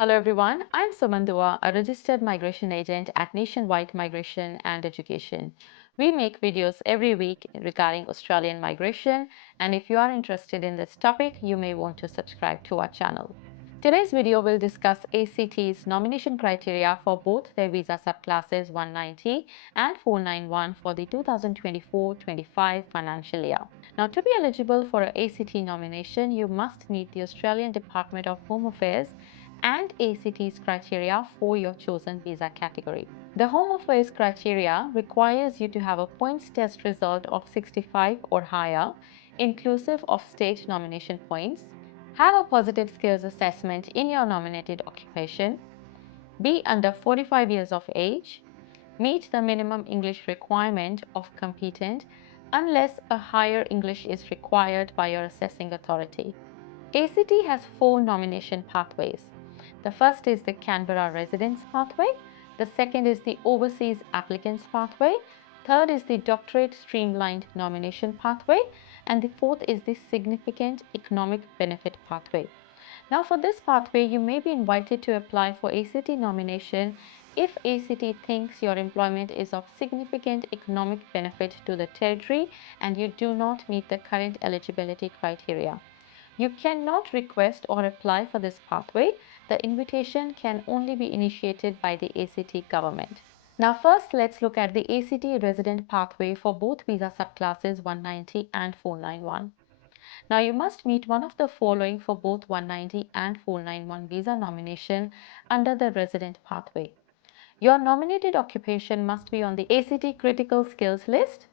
Hello everyone, I'm Suman, a registered migration agent at Nationwide Migration and Education. We make videos every week regarding Australian migration, and if you are interested in this topic, you may want to subscribe to our channel. Today's video will discuss ACT's nomination criteria for both their visa subclasses 190 and 491 for the 2024-25 financial year. Now, to be eligible for an ACT nomination, you must meet the Australian Department of Home Affairs and ACT's criteria for your chosen visa category. The Home Affairs criteria requires you to have a points test result of 65 or higher, inclusive of state nomination points, have a positive skills assessment in your nominated occupation, be under 45 years of age, meet the minimum English requirement of competent unless a higher English is required by your assessing authority. ACT has 4 nomination pathways. The first is the Canberra residence pathway, the second is the overseas applicants pathway, third is the doctorate streamlined nomination pathway, and the fourth is the significant economic benefit pathway. Now for this pathway, you may be invited to apply for ACT nomination if ACT thinks your employment is of significant economic benefit to the territory and you do not meet the current eligibility criteria. You cannot request or apply for this pathway. The invitation can only be initiated by the ACT government. Now first, let's look at the ACT resident pathway for both visa subclasses 190 and 491. Now you must meet one of the following for both 190 and 491 visa nomination under the resident pathway. Your nominated occupation must be on the ACT critical skills list.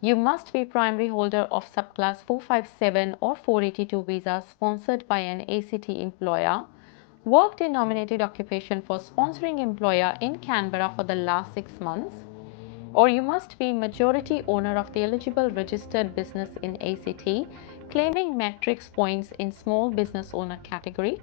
You must be primary holder of subclass 457 or 482 visa sponsored by an ACT employer, worked in nominated occupation for sponsoring employer in Canberra for the last 6 months, or you must be majority owner of the eligible registered business in ACT, claiming matrix points in small business owner category.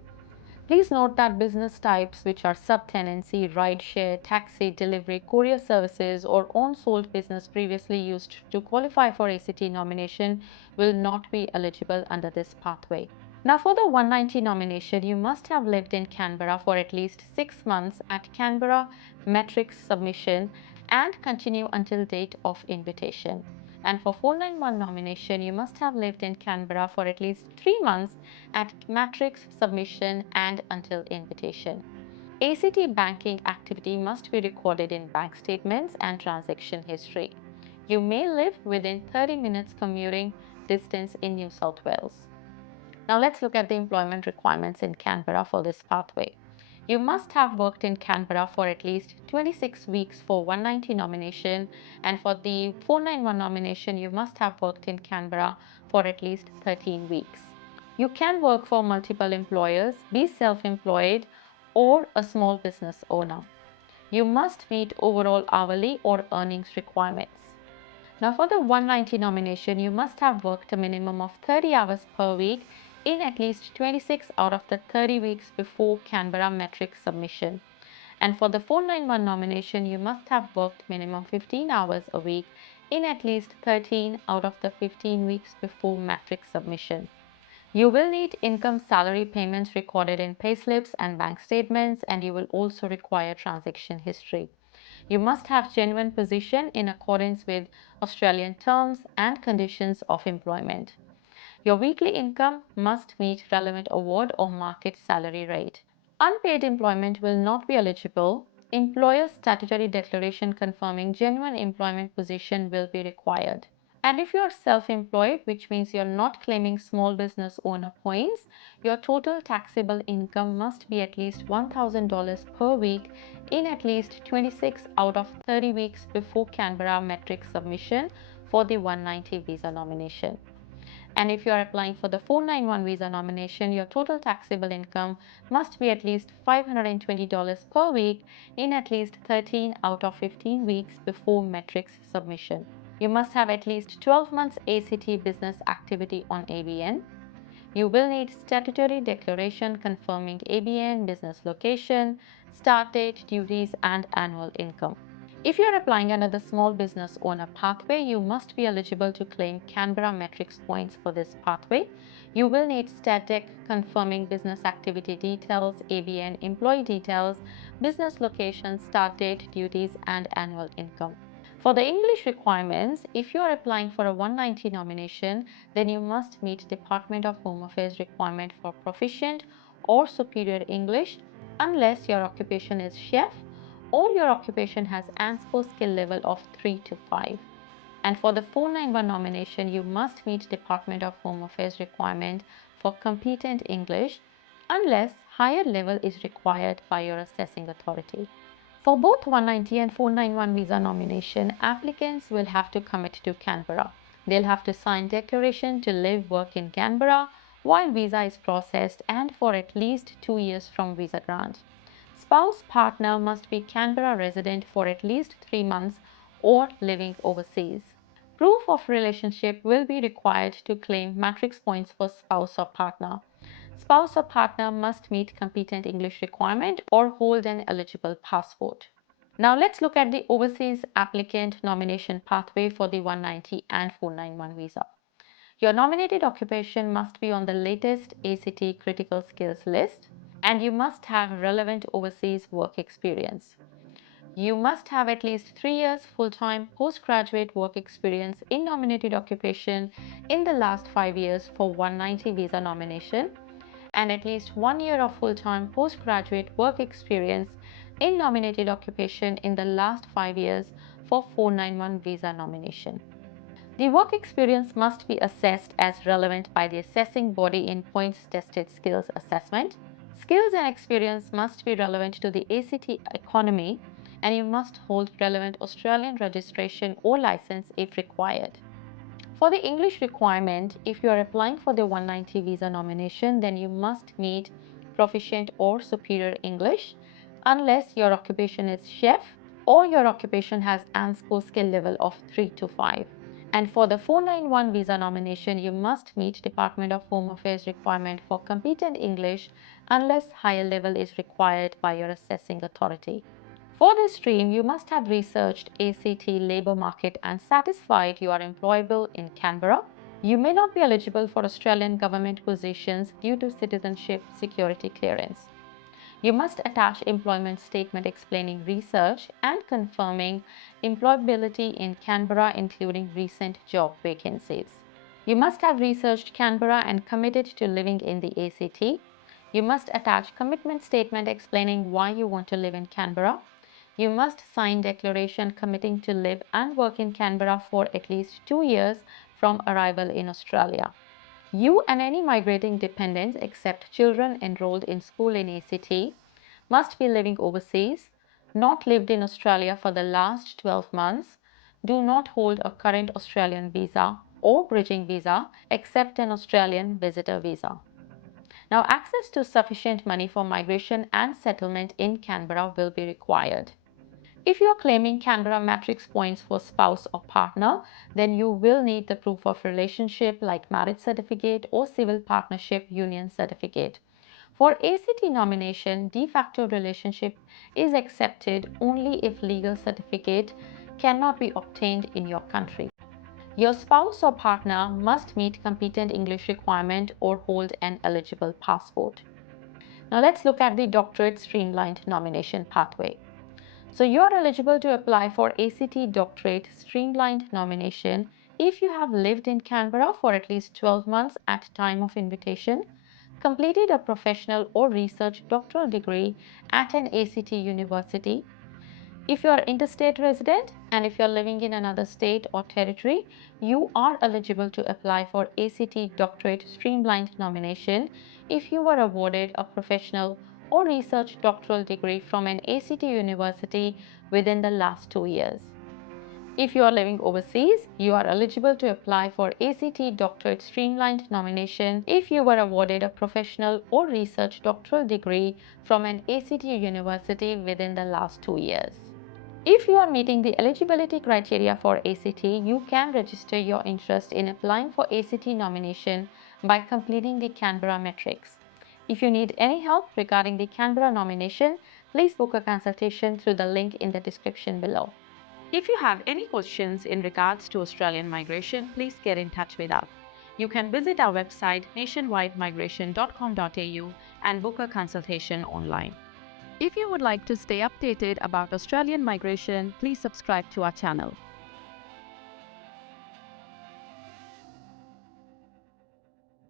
Please note that business types which are subtenancy, rideshare, taxi, delivery, courier services, or own-sold business previously used to qualify for ACT nomination will not be eligible under this pathway. Now for the 190 nomination, you must have lived in Canberra for at least 6 months at Canberra matrix submission and continue until date of invitation. And for 491 nomination, you must have lived in Canberra for at least 3 months at matrix submission and until invitation. ACT banking activity must be recorded in bank statements and transaction history. You may live within 30 minutes commuting distance in New South Wales. Now let's look at the employment requirements in Canberra for this pathway. You must have worked in Canberra for at least 26 weeks for 190 nomination, and for the 491 nomination, you must have worked in Canberra for at least 13 weeks. You can work for multiple employers, be self-employed, or a small business owner. You must meet overall hourly or earnings requirements. Now for the 190 nomination, you must have worked a minimum of 30 hours per week in at least 26 out of the 30 weeks before Canberra metric submission. And for the 491 nomination, you must have worked minimum 15 hours a week in at least 13 out of the 15 weeks before matrix submission. You will need income salary payments recorded in payslips and bank statements, and you will also require transaction history. You must have genuine position in accordance with Australian terms and conditions of employment. Your weekly income must meet relevant award or market salary rate. Unpaid employment will not be eligible. Employer's statutory declaration confirming genuine employment position will be required. And if you are self-employed, which means you're not claiming small business owner points, your total taxable income must be at least $1,000 per week in at least 26 out of 30 weeks before Canberra metric submission for the 190 visa nomination. And if you are applying for the 491 visa nomination, your total taxable income must be at least $520 per week in at least 13 out of 15 weeks before metrics submission. You must have at least 12 months ACT business activity on ABN. You will need statutory declaration confirming ABN business location, start date, duties, and annual income. If you are applying under the Small Business Owner pathway, you must be eligible to claim Canberra metrics points for this pathway. You will need static confirming business activity details, ABN employee details, business location, start date, duties, and annual income. For the English requirements, if you are applying for a 190 nomination, then you must meet Department of Home Affairs requirement for proficient or superior English unless your occupation is chef or your occupation has ANSPO skill level of 3 to 5. And for the 491 nomination, you must meet Department of Home Affairs requirement for competent English unless higher level is required by your assessing authority. For both 190 and 491 visa nomination, applicants will have to commit to Canberra. They'll have to sign declaration to live, work in Canberra while visa is processed and for at least 2 years from visa grant. Spouse partner must be Canberra resident for at least 3 months or living overseas. Proof of relationship will be required to claim matrix points for spouse or partner. Spouse or partner must meet competent English requirement or hold an eligible passport. Now let's look at the overseas applicant nomination pathway for the 190 and 491 visa. Your nominated occupation must be on the latest ACT critical skills list and you must have relevant overseas work experience. You must have at least 3 years full-time postgraduate work experience in nominated occupation in the last 5 years for 190 visa nomination and at least 1 year of full-time postgraduate work experience in nominated occupation in the last 5 years for 491 visa nomination. The work experience must be assessed as relevant by the assessing body in points tested skills assessment. Skills and experience must be relevant to the ACT economy and you must hold relevant Australian registration or license if required. For the English requirement, if you are applying for the 190 visa nomination, then you must meet proficient or superior English unless your occupation is chef or your occupation has ANSPO skill level of 3 to 5. And for the 491 visa nomination, you must meet Department of Home Affairs requirement for competent English unless higher level is required by your assessing authority. For this stream, you must have researched ACT labour market and satisfied you are employable in Canberra. You may not be eligible for Australian government positions due to citizenship security clearance. You must attach employment statement explaining research and confirming employability in Canberra, including recent job vacancies. You must have researched Canberra and committed to living in the ACT. You must attach commitment statement explaining why you want to live in Canberra. You must sign declaration committing to live and work in Canberra for at least 2 years from arrival in Australia. You and any migrating dependents except children enrolled in school in ACT must be living overseas, not lived in Australia for the last 12 months, do not hold a current Australian visa or bridging visa except an Australian visitor visa. Now, access to sufficient money for migration and settlement in Canberra will be required. If you are claiming Canberra matrix points for spouse or partner, then you will need the proof of relationship like marriage certificate or civil partnership union certificate. For ACT nomination, de facto relationship is accepted only if legal certificate cannot be obtained in your country. Your spouse or partner must meet competent English requirement or hold an eligible passport. Now let's look at the doctorate streamlined nomination pathway. So you are eligible to apply for ACT Doctorate Streamlined Nomination if you have lived in Canberra for at least 12 months at time of invitation, completed a professional or research doctoral degree at an ACT university. If you are interstate resident and if you are living in another state or territory, you are eligible to apply for ACT Doctorate Streamlined Nomination if you were awarded a professional or research doctoral degree from an ACT university within the last 2 years. If you are living overseas, you are eligible to apply for ACT Doctorate Streamlined Nomination if you were awarded a professional or research doctoral degree from an ACT university within the last 2 years. If you are meeting the eligibility criteria for ACT, you can register your interest in applying for ACT nomination by completing the Canberra matrix. If you need any help regarding the Canberra nomination, please book a consultation through the link in the description below. If you have any questions in regards to Australian migration, please get in touch with us. You can visit our website nationwidemigration.com.au and book a consultation online. If you would like to stay updated about Australian migration, please subscribe to our channel.